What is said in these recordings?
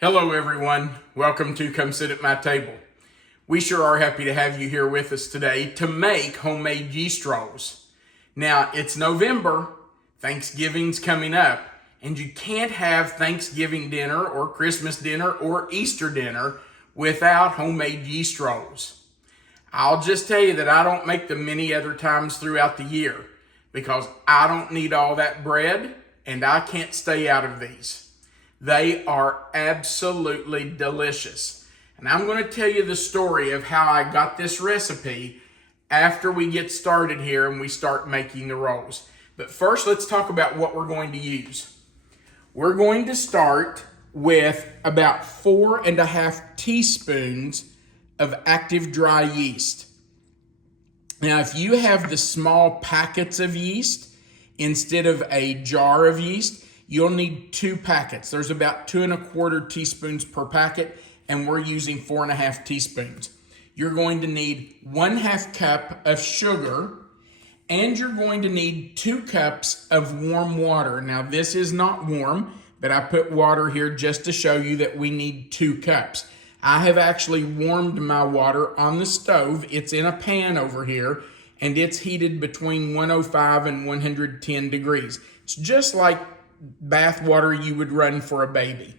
Hello everyone, welcome to Come Sit at My Table. We sure are happy to have you here with us today to make homemade yeast rolls. Now it's November, Thanksgiving's coming up, and you can't have Thanksgiving dinner or Christmas dinner or Easter dinner without homemade yeast rolls. I'll just tell you that I don't make them many other times throughout the year because I don't need all that bread and I can't stay out of these. They are absolutely delicious. And I'm going to tell you the story of how I got this recipe after we get started here and we start making the rolls. But first, let's talk about what we're going to use. We're going to start with about 4.5 teaspoons of active dry yeast. Now, if you have the small packets of yeast instead of a jar of yeast, you'll need 2 packets. There's about 2.25 teaspoons per packet, and we're using 4.5 teaspoons. You're going to need 1/2 cup of sugar, and you're going to need 2 cups of warm water. Now, this is not warm, but I put water here just to show you that we need 2 cups. I have actually warmed my water on the stove. It's in a pan over here, and it's heated between 105 and 110 degrees. It's just like bath water you would run for a baby.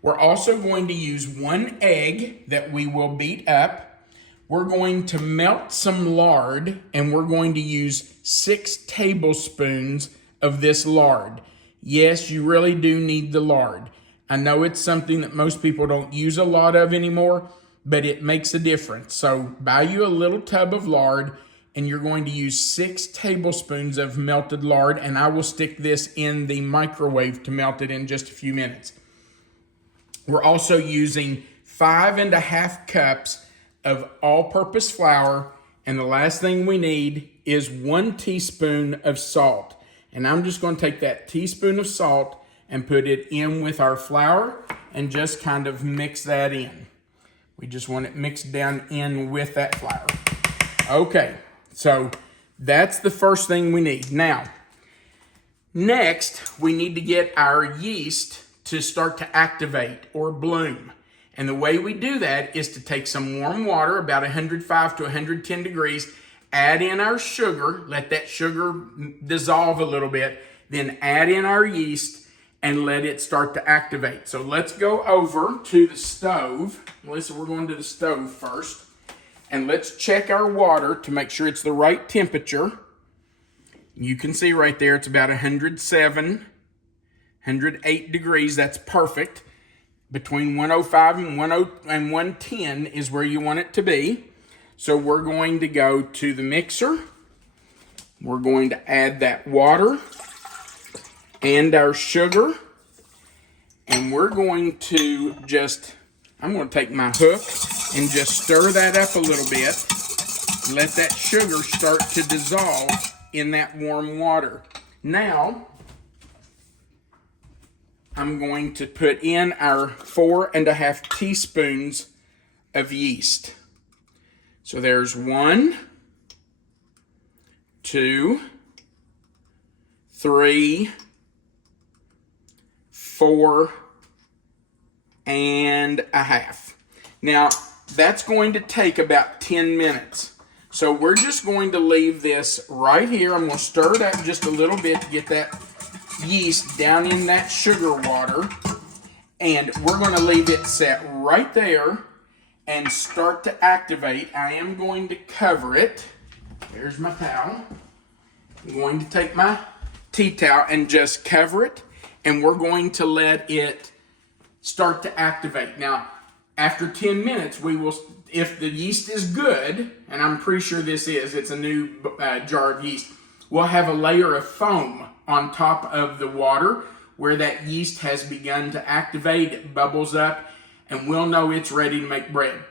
We're also going to use 1 egg that we will beat up. We're going to melt some lard, and we're going to use 6 tablespoons of this lard. Yes, you really do need the lard. I know it's something that most people don't use a lot of anymore, but it makes a difference. So buy you a little tub of lard, and you're going to use 6 tablespoons of melted lard, and I will stick this in the microwave to melt it in just a few minutes. We're also using 5.5 cups of all-purpose flour, and the last thing we need is 1 teaspoon of salt. And I'm just going to take that teaspoon of salt and put it in with our flour and just kind of mix that in. We just want it mixed down in with that flour. Okay. So that's the first thing we need. Now, next, we need to get our yeast to start to activate or bloom. And the way we do that is to take some warm water, about 105 to 110 degrees, add in our sugar, let that sugar dissolve a little bit, then add in our yeast and let it start to activate. So let's go over to the stove. Melissa, we're going to the stove first. And let's check our water to make sure it's the right temperature. You can see right there it's about 107, 108 degrees. That's perfect. Between 105 and 110 is where you want it to be. So we're going to go to the mixer. We're going to add that water and our sugar. And we're going to I'm going to take my hook and just stir that up a little bit. Let that sugar start to dissolve in that warm water. Now, I'm going to put in our 4.5 teaspoons of yeast. So there's 1, 2, 3, 4, and a half. Now, that's going to take about 10 minutes. So we're just going to leave this right here. I'm going to stir it up just a little bit to get that yeast down in that sugar water. And we're going to leave it set right there and start to activate. I am going to cover it. There's my towel. I'm going to take my tea towel and just cover it. And we're going to let it start to activate. Now, after 10 minutes, we will, if the yeast is good, and I'm pretty sure this is, it's a new jar of yeast, we'll have a layer of foam on top of the water where that yeast has begun to activate, it bubbles up, and we'll know it's ready to make bread.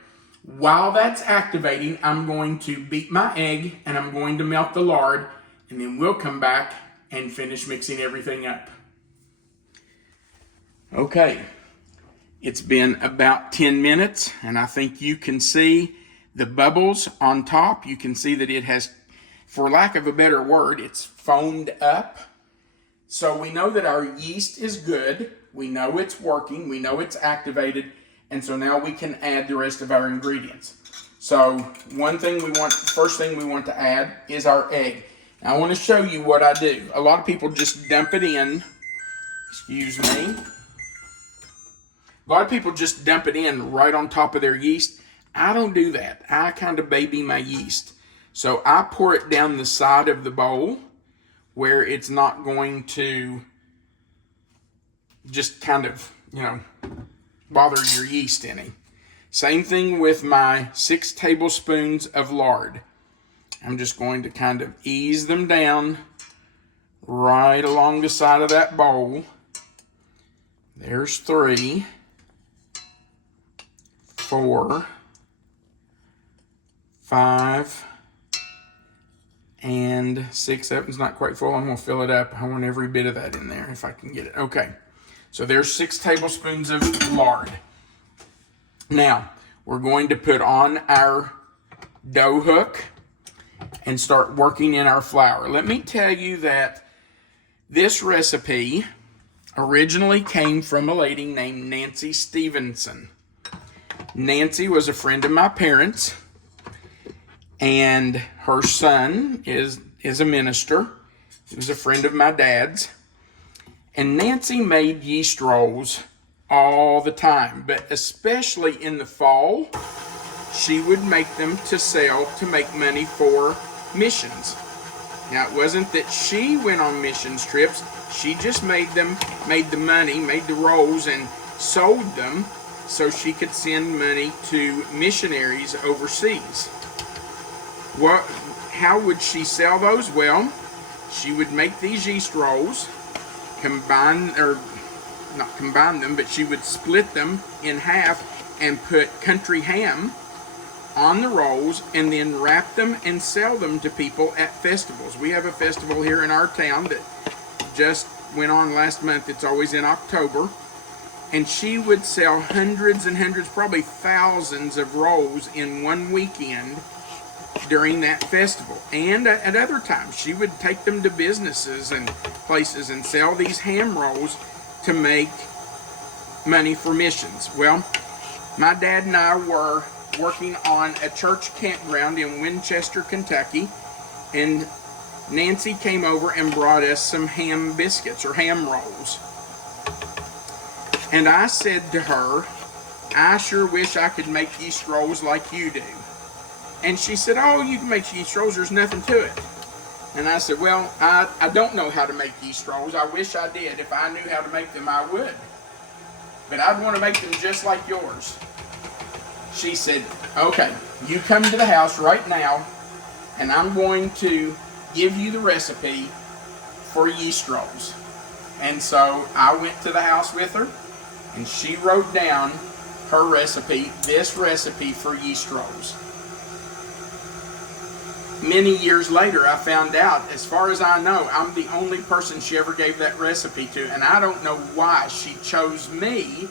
While that's activating, I'm going to beat my egg, and I'm going to melt the lard, and then we'll come back and finish mixing everything up. Okay. It's been about 10 minutes, and I think you can see the bubbles on top. You can see that it has, for lack of a better word, it's foamed up. So we know that our yeast is good. We know it's working. We know it's activated. And so now we can add the rest of our ingredients. So first thing we want to add is our egg. Now I want to show you what I do. A lot of people just dump it in. Excuse me. A lot of people just dump it in right on top of their yeast. I don't do that. I kind of baby my yeast. So I pour it down the side of the bowl where it's not going to just kind of, bother your yeast any. Same thing with my 6 tablespoons of lard. I'm just going to kind of ease them down right along the side of that bowl. There's 3, 4, 5, and 6. That one's not quite full. I'm going to fill it up. I want every bit of that in there if I can get it. Okay. So there's 6 tablespoons of lard. Now, we're going to put on our dough hook and start working in our flour. Let me tell you that this recipe originally came from a lady named Nancy Stevenson. Nancy was a friend of my parents, and her son is a minister. He was a friend of my dad's. And Nancy made yeast rolls all the time, but especially in the fall, she would make them to sell to make money for missions. Now, it wasn't that she went on missions trips. She just made the money, made the rolls, and sold them so she could send money to missionaries overseas. How would she sell those? Well, she would make these yeast rolls, not combine them, but she would split them in half and put country ham on the rolls and then wrap them and sell them to people at festivals. We have a festival here in our town that just went on last month. It's always in October. And she would sell hundreds and hundreds, probably thousands of rolls in one weekend during that festival. And at other times, she would take them to businesses and places and sell these ham rolls to make money for missions. Well, my dad and I were working on a church campground in Winchester, Kentucky, and Nancy came over and brought us some ham biscuits or ham rolls. And I said to her, I sure wish I could make yeast rolls like you do. And she said, oh, you can make yeast rolls, there's nothing to it. And I said, well, I don't know how to make yeast rolls. I wish I did. If I knew how to make them, I would. But I'd want to make them just like yours. She said, okay, you come to the house right now, and I'm going to give you the recipe for yeast rolls. And so I went to the house with her, and she wrote down her recipe, this recipe for yeast rolls. Many years later, I found out, as far as I know, I'm the only person she ever gave that recipe to, and I don't know why she chose me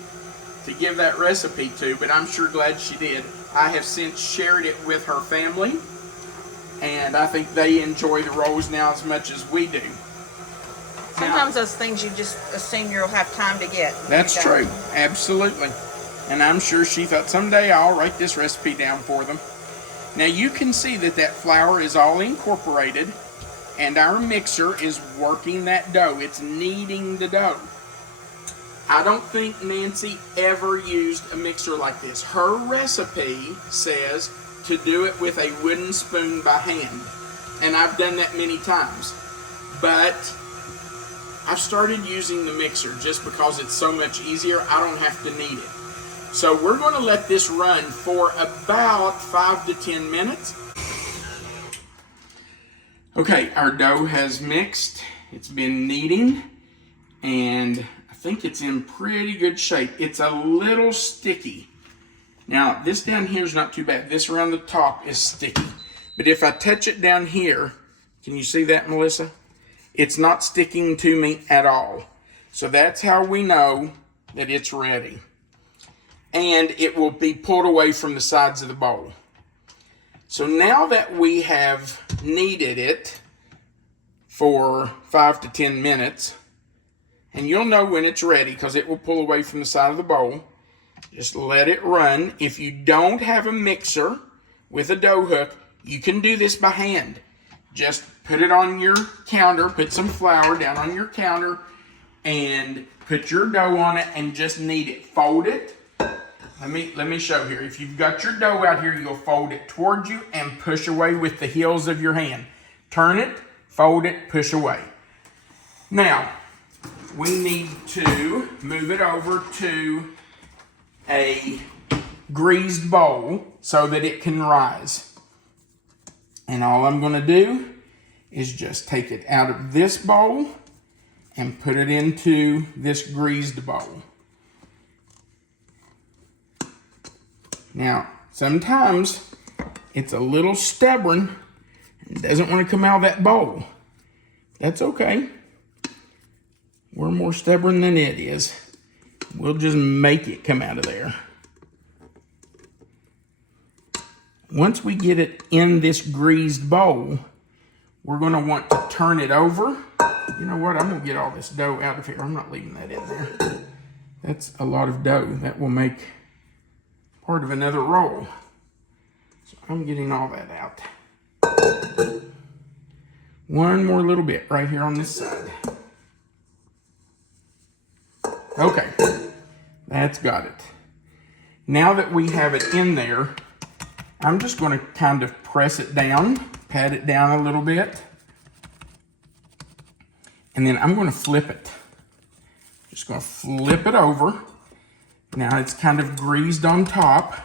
to give that recipe to, but I'm sure glad she did. I have since shared it with her family, and I think they enjoy the rolls now as much as we do. Sometimes those things you just assume you'll have time to get. That's true, absolutely. And I'm sure she thought, someday I'll write this recipe down for them. Now you can see that flour is all incorporated, and our mixer is working that dough. It's kneading the dough. I don't think Nancy ever used a mixer like this. Her recipe says to do it with a wooden spoon by hand, and I've done that many times. But I've started using the mixer just because it's so much easier. I don't have to knead it. So we're going to let this run for about 5 to 10 minutes. Okay, our dough has mixed. It's been kneading, and I think it's in pretty good shape. It's a little sticky. Now, this down here is not too bad. This around the top is sticky. But if I touch it down here, can you see that, Melissa? It's not sticking to me at all. So that's how we know that it's ready. And it will be pulled away from the sides of the bowl. So now that we have kneaded it for 5 to 10 minutes, And you'll know when it's ready because it will pull away from the side of the bowl. Just let it run. If you don't have a mixer with a dough hook, you can do this by hand. Just put it on your counter, put some flour down on your counter, and put your dough on it and just knead it. Fold it. Let me show here. If you've got your dough out here, you'll fold it towards you and push away with the heels of your hand. Turn it, fold it, push away. Now, we need to move it over to a greased bowl so that it can rise. And all I'm going to do is just take it out of this bowl and put it into this greased bowl. Now, sometimes it's a little stubborn and doesn't want to come out of that bowl. That's okay. We're more stubborn than it is. We'll just make it come out of there. Once we get it in this greased bowl, we're going to want to turn it over. You know what? I'm going to get all this dough out of here. I'm not leaving that in there. That's a lot of dough. That will make part of another roll. So I'm getting all that out. One more little bit right here on this side. Okay, that's got it. Now that we have it in there, I'm just going to kind of press it down, pat it down a little bit, and then I'm going to flip it. Just going to flip it over. Now it's kind of greased on top.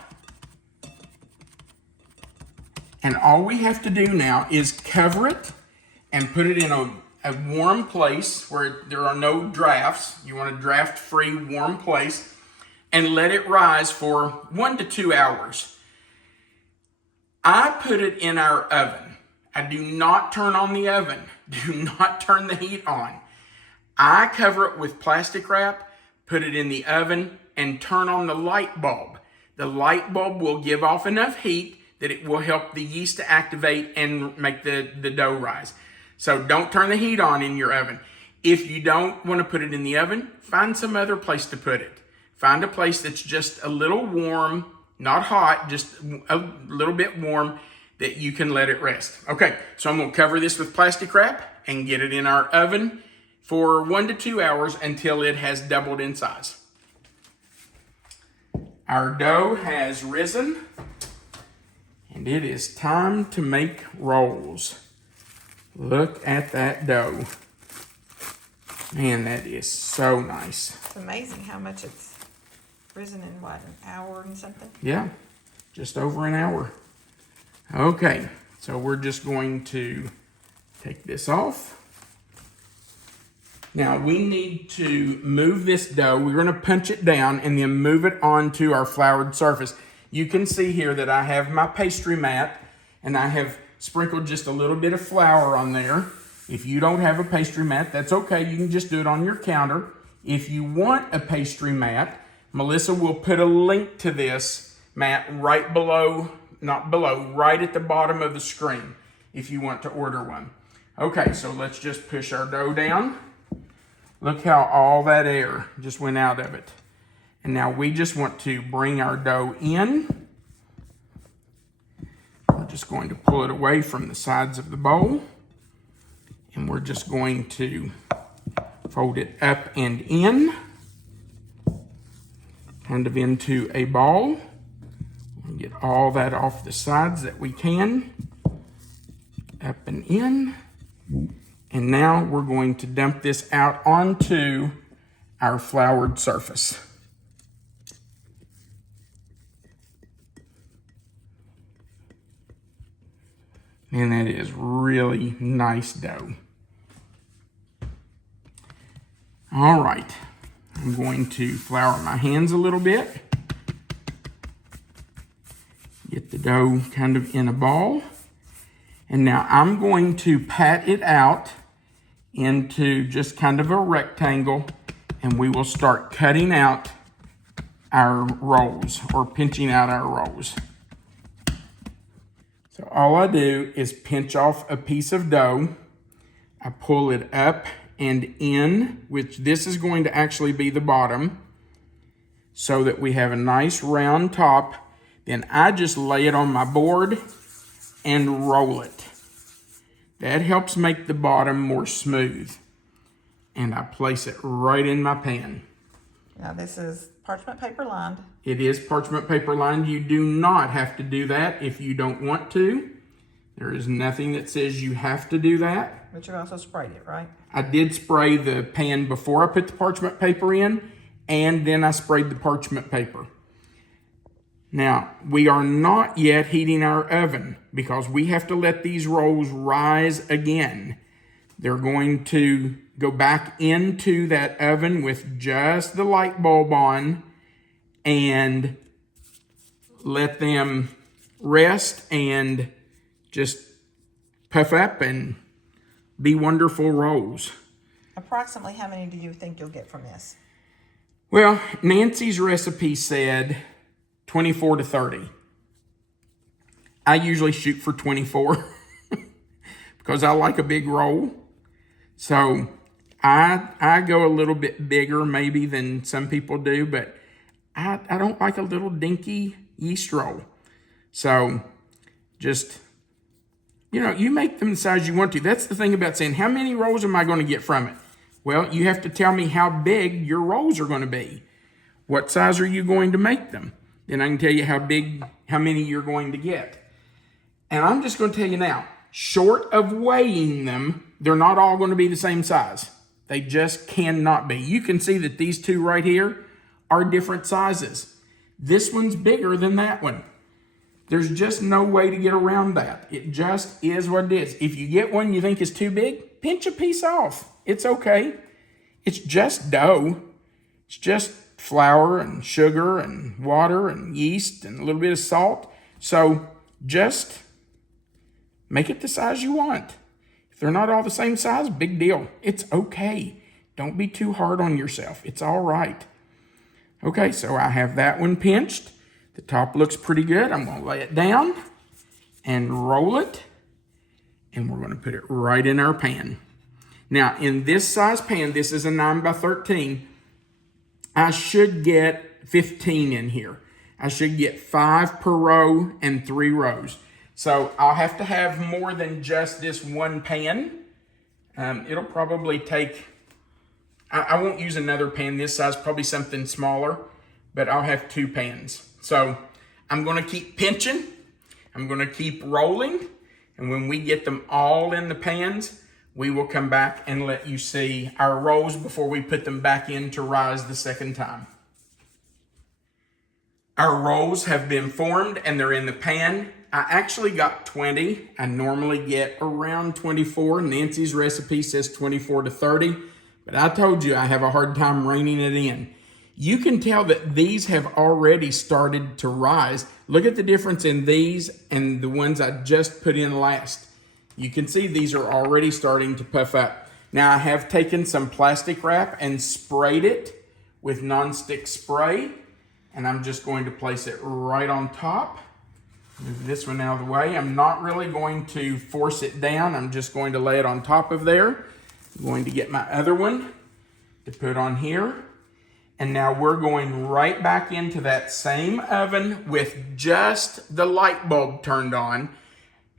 And all we have to do now is cover it and put it in a warm place where there are no drafts. You want a draft-free, warm place, and let it rise for 1 to 2 hours. I put it in our oven. I do not turn on the oven. Do not turn the heat on. I cover it with plastic wrap, put it in the oven, and turn on the light bulb. The light bulb will give off enough heat that it will help the yeast to activate and make the dough rise. So don't turn the heat on in your oven. If you don't want to put it in the oven, find some other place to put it. Find a place that's just a little warm, not hot, just a little bit warm that you can let it rest. Okay, so I'm going to cover this with plastic wrap and get it in our oven for 1 to 2 hours until it has doubled in size. Our dough has risen, and it is time to make rolls. Look at that dough. Man, that is so nice. It's amazing how much it's risen in, what, an hour and something? Yeah, just over an hour. Okay, so we're just going to take this off. Now we need to move this dough. We're going to punch it down and then move it onto our floured surface. You can see here that I have my pastry mat and I have sprinkled just a little bit of flour on there. If you don't have a pastry mat, that's okay. You can just do it on your counter. If you want a pastry mat, Melissa will put a link to this mat right below, not below, right at the bottom of the screen if you want to order one. Okay, so let's just push our dough down. Look how all that air just went out of it. And now we just want to bring our dough in. We're just going to pull it away from the sides of the bowl. And we're just going to fold it up and in, kind of into a ball. And get all that off the sides that we can. Up and in. And now we're going to dump this out onto our floured surface. And that is really nice dough. All right, I'm going to flour my hands a little bit. Get the dough kind of in a ball. And now I'm going to pat it out into just kind of a rectangle, and we will start cutting out our rolls or pinching out our rolls. So all I do is pinch off a piece of dough. I pull it up and in, which this is going to actually be the bottom, so that we have a nice round top. Then I just lay it on my board and roll it. That helps make the bottom more smooth. And I place it right in my pan. Now this is parchment paper lined. It is parchment paper lined. You do not have to do that if you don't want to. There is nothing that says you have to do that. But you also sprayed it, right? I did spray the pan before I put the parchment paper in, and then I sprayed the parchment paper. Now, we are not yet heating our oven because we have to let these rolls rise again. They're going to go back into that oven with just the light bulb on and let them rest and just puff up and be wonderful rolls. Approximately how many do you think you'll get from this? Well, Nancy's recipe said 24 to 30. I usually shoot for 24 because I like a big roll. So I go a little bit bigger maybe than some people do, but I don't like a little dinky yeast roll. So just, you know, you make them the size you want to. That's the thing about saying, how many rolls am I going to get from it? Well, you have to tell me how big your rolls are going to be. What size are you going to make them? Then I can tell you how many you're going to get. And I'm just going to tell you now, short of weighing them, they're not all going to be the same size. They just cannot be. You can see that these two right here are different sizes. This one's bigger than that one. There's just no way to get around that. It just is what it is. If you get one you think is too big, pinch a piece off. It's okay. It's just dough. It's just flour and sugar and water and yeast and a little bit of salt. So just make it the size you want. If they're not all the same size, big deal. It's okay. Don't be too hard on yourself. It's all right. Okay, so I have that one pinched. The top looks pretty good. I'm going to lay it down and roll it. And we're going to put it right in our pan. Now, in this size pan, this is a 9 by 13. I should get 15 in here. I should get 5 per row and 3 rows. So I'll have to have more than just this one pan. It'll probably take, I won't use another pan this size, probably something smaller, but I'll have 2 pans. So I'm going to keep pinching. I'm going to keep rolling. And when we get them all in the pans, we will come back and let you see our rolls before we put them back in to rise the second time. Our rolls have been formed and they're in the pan. I actually got 20. I normally get around 24. Nancy's recipe says 24 to 30, but I told you I have a hard time reining it in. You can tell that these have already started to rise. Look at the difference in these and the ones I just put in last. You can see these are already starting to puff up. Now I have taken some plastic wrap and sprayed it with nonstick spray, and I'm just going to place it right on top. Move this one out of the way. I'm not really going to force it down. I'm just going to lay it on top of there. I'm going to get my other one to put on here. And now we're going right back into that same oven with just the light bulb turned on.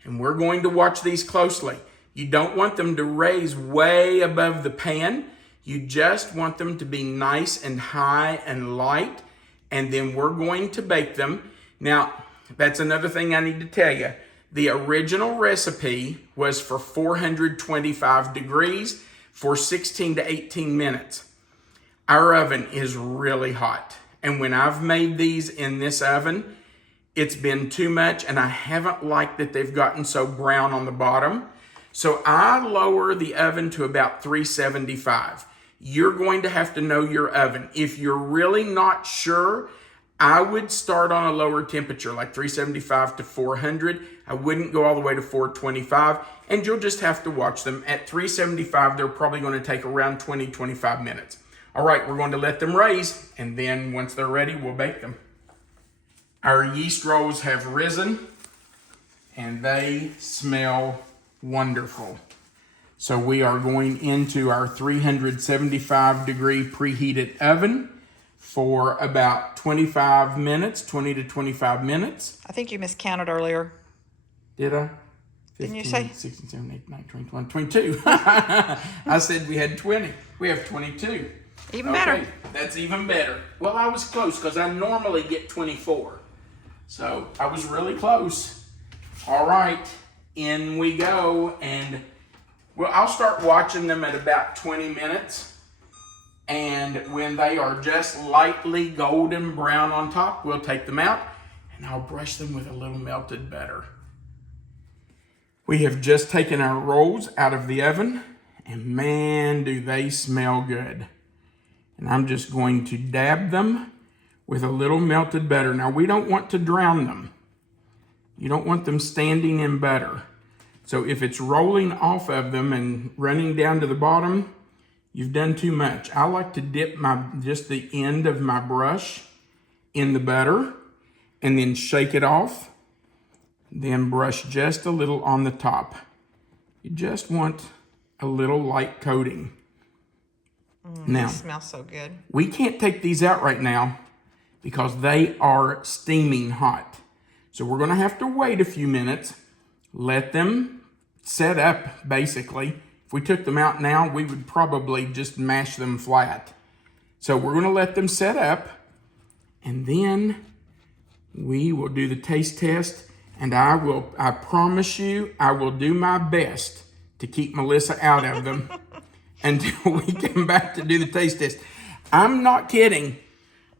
And we're going to watch these closely. You don't want them to raise way above the pan. You just want them to be nice and high and light. And then we're going to bake them. Now, that's another thing I need to tell you. The original recipe was for 425 degrees for 16 to 18 minutes. Our oven is really hot. And when I've made these in this oven, it's been too much and I haven't liked that they've gotten so brown on the bottom. So I lower the oven to about 375. You're going to have to know your oven. If you're really not sure, I would start on a lower temperature, like 375 to 400. I wouldn't go all the way to 425, and you'll just have to watch them. At 375, they're probably going to take around 20-25 minutes. All right, we're going to let them raise, and then once they're ready, we'll bake them. Our yeast rolls have risen, and they smell wonderful. So we are going into our 375 degree preheated oven for about 25 minutes, 20 to 25 minutes. I think you miscounted earlier. Did I? 15, Didn't you say? 16, 17, 18, 19, 20, 21, 22. I said we had 20. We have 22. Even better. That's even better. Well, I was close because I normally get 24. So I was really close. All right, in we go. And well, I'll start watching them at about 20 minutes. And when they are just lightly golden brown on top, we'll take them out and I'll brush them with a little melted butter. We have just taken our rolls out of the oven, and man, do they smell good. And I'm just going to dab them with a little melted butter. Now, we don't want to drown them. You don't want them standing in butter. So if it's rolling off of them and running down to the bottom, you've done too much. I like to dip just the end of my brush in the butter and then shake it off. Then brush just a little on the top. You just want a little light coating. Now, They smell so good. we can't take these out right now because they are steaming hot. So we're gonna have to wait a few minutes, let them set up basically. If we took them out now, we would probably just mash them flat. So we're gonna let them set up, and then we will do the taste test. And I promise you, I will do my best to keep Melissa out of them until we come back to do the taste test. I'm not kidding.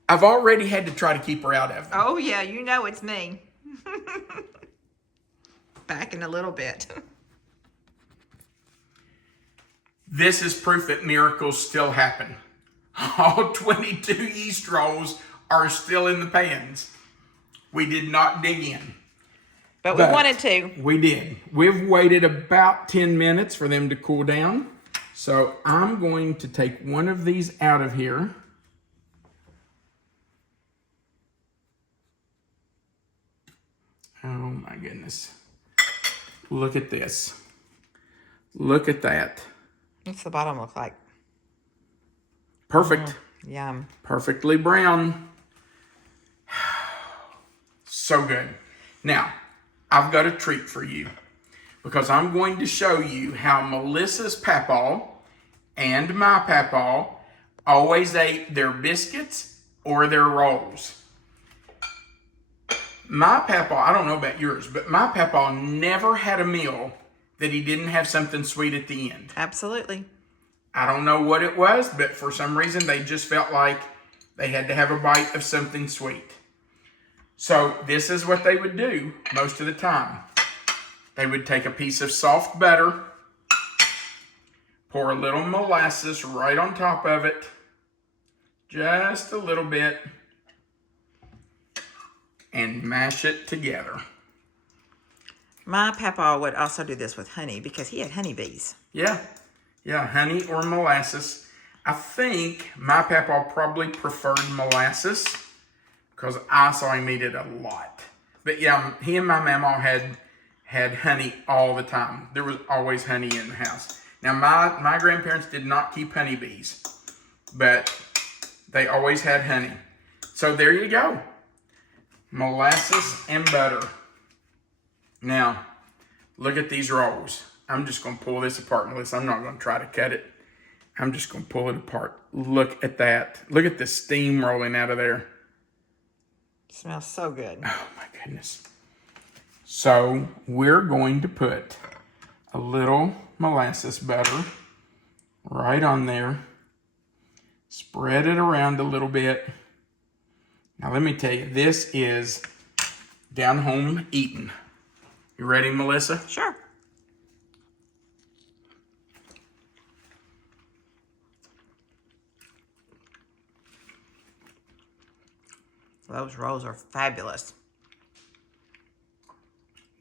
I've already had to try to keep her out of them. Oh, yeah, you know it's me. Back in a little bit. This is proof that miracles still happen. All 22 yeast rolls are still in the pans. We did not dig in. But we wanted to. We did. We've waited about 10 minutes for them to cool down. So I'm going to take one of these out of here. Oh my goodness. Look at this. Look at that. What's the bottom look like? Perfect. Yum. Perfectly brown. So good. Now, I've got a treat for you because I'm going to show you how Melissa's papaw and my papaw always ate their biscuits or their rolls. My papaw, I don't know about yours, but my papaw never had a meal that he didn't have something sweet at the end. Absolutely. I don't know what it was, but for some reason they just felt like they had to have a bite of something sweet. So this is what they would do most of the time. They would take a piece of soft butter, pour a little molasses right on top of it, just a little bit, and mash it together. My papa would also do this with honey because he had honeybees. Yeah, honey or molasses. I think my papa probably preferred molasses because I saw him eat it a lot. But yeah, he and my mama had honey all the time. There was always honey in the house. Now, my grandparents did not keep honeybees, but they always had honey. So there you go. Molasses and butter. Now, look at these rolls. I'm just going to pull this apart, Melissa. I'm not going to try to cut it. I'm just going to pull it apart. Look at that. Look at the steam rolling out of there. Smells so good. Oh my goodness. So we're going to put a little molasses butter right on there. Spread it around a little bit. Now let me tell you, this is down home eating. You ready, Melissa? Sure. Those rolls are fabulous.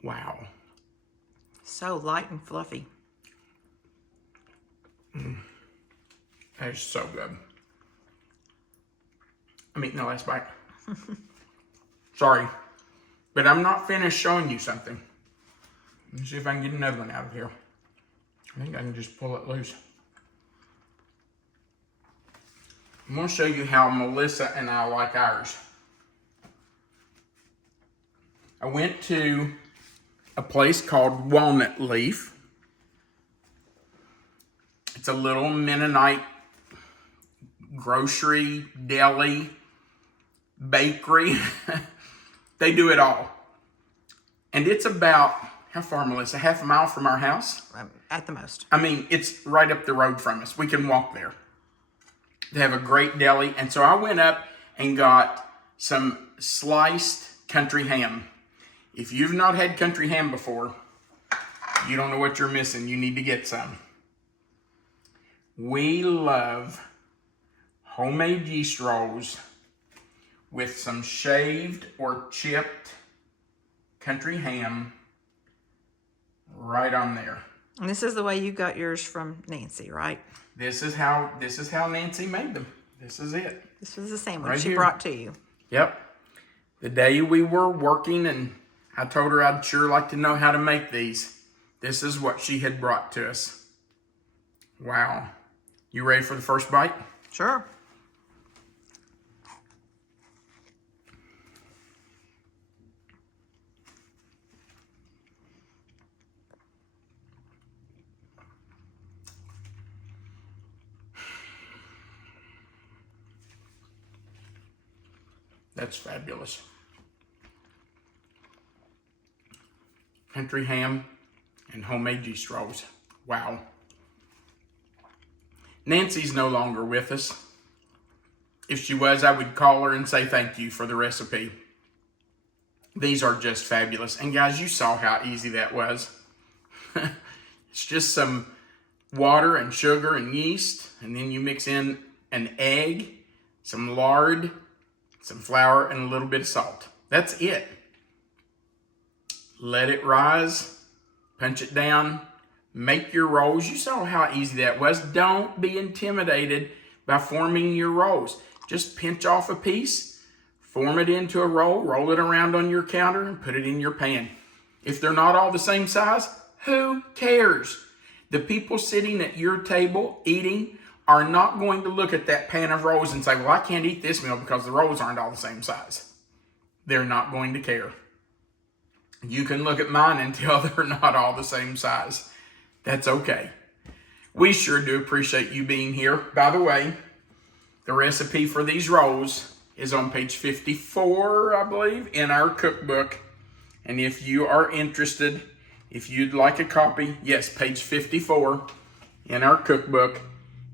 Wow. So light and fluffy. That is so good. I'm eating the last bite. Sorry, but I'm not finished showing you something. Let me see if I can get another one out of here. I think I can just pull it loose. I'm going to show you how Melissa and I like ours. I went to a place called Walnut Leaf. It's a little Mennonite grocery, deli, bakery. They do it all. And it's about, how far, Melissa? Half a mile from our house? At the most. I mean, it's right up the road from us. We can walk there. They have a great deli. And so I went up and got some sliced country ham. If you've not had country ham before, you don't know what you're missing. You need to get some. We love homemade yeast rolls with some shaved or chipped country ham right on there. And this is the way you got yours from Nancy, right? This is how Nancy made them. This is it. This was the sandwich Right she here. brought to you. Yep. The day we were working and I told her I'd sure like to know how to make these. This is what she had brought to us. Wow. You ready for the first bite? Sure. That's fabulous. Country ham and homemade yeast rolls. Wow. Nancy's no longer with us. If she was, I would call her and say thank you for the recipe. These are just fabulous. And guys, you saw how easy that was. It's just some water and sugar and yeast, and then you mix in an egg, some lard, some flour, and a little bit of salt. That's it. Let it rise, punch it down, make your rolls. You saw how easy that was. Don't be intimidated by forming your rolls. Just pinch off a piece, form it into a roll it around on your counter, and put it in your pan. If they're not all the same size, who cares? The people sitting at your table eating are not going to look at that pan of rolls and say, well, I can't eat this meal because the rolls aren't all the same size. They're not going to care. You can look at mine and tell they're not all the same size. That's okay. We sure do appreciate you being here. By the way, the recipe for these rolls is on page 54, I believe, in our cookbook. And if you are interested, if you'd like a copy, yes, page 54 in our cookbook.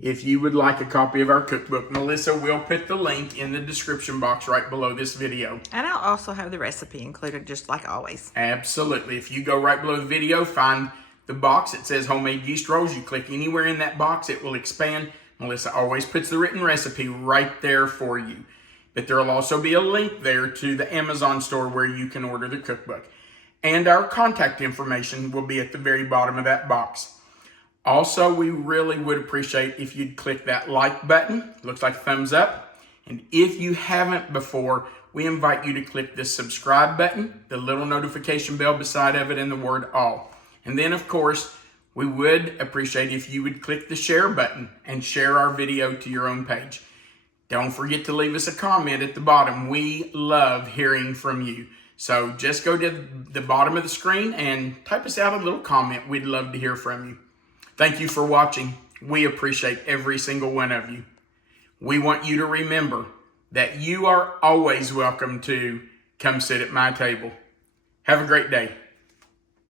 If you would like a copy of our cookbook, Melissa will put the link in the description box right below this video. And I'll also have the recipe included, just like always. Absolutely. If you go right below the video, find the box that says homemade yeast rolls. You click anywhere in that box, it will expand. Melissa always puts the written recipe right there for you. But there will also be a link there to the Amazon store where you can order the cookbook. And our contact information will be at the very bottom of that box. Also, we really would appreciate if you'd click that like button. Looks like a thumbs up. And if you haven't before, we invite you to click the subscribe button, the little notification bell beside of it, and the word all. And then, of course, we would appreciate if you would click the share button and share our video to your own page. Don't forget to leave us a comment at the bottom. We love hearing from you. So just go to the bottom of the screen and type us out a little comment. We'd love to hear from you. Thank you for watching. We appreciate every single one of you. We want you to remember that you are always welcome to come sit at my table. Have a great day.